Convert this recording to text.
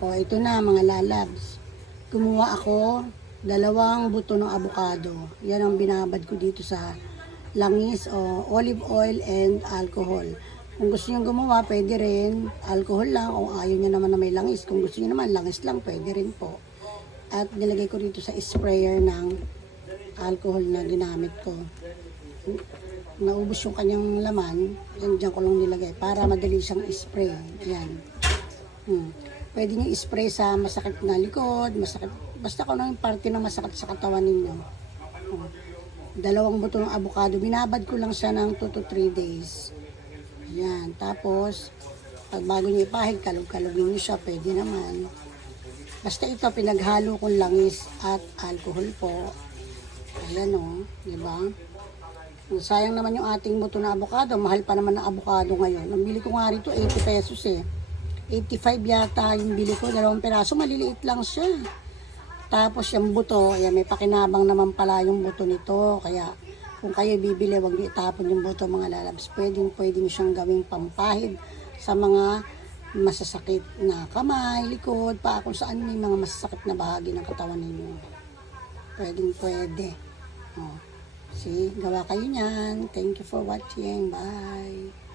O, ito na mga lalabs. Gumawa ako dalawang buto ng avocado. Yan ang binabad ko dito sa langis o olive oil and alcohol. Kung gusto nyo gumawa, pwede rin alcohol lang o ayaw nyo naman na may langis. Kung gusto nyo naman langis lang, pwede rin po. At nilagay ko dito sa sprayer ng alcohol na ginamit ko. Naubos yung kanyang laman, dyan ko lang nilagay para madali siyang spray. Ayan. Pwede nyo spray sa masakit na likod, masakit, basta kung ano yung parte na masakit sa katawan ninyo. Dalawang buto ng avocado, binabad ko lang siya ng 2 to 3 days. Ayan. Tapos, pag bago nyo ipahid, kalog-kalogin nyo siya, pwede naman. Basta ito, pinaghalo kong langis at alcohol po. Ayan o, diba? Sayang naman yung ating buto na avocado. Mahal pa naman na avocado ngayon. Ang bili ko nga rito, 80 pesos eh. 85 yata yung bili ko, 2 peraso. Maliliit lang siya. Tapos yung buto, ayan, may pakinabang naman pala yung buto nito. Kaya kung kayo bibili, wag niyo itapon yung buto mga lalabs. Pwedeng siyang gawing pampahid sa mga masasakit na kamay, likod, pa kung saan may mga masasakit na bahagi ng katawan ninyo. Pwede. Oh. See, gawa kayo niyan. Thank you for watching. Bye.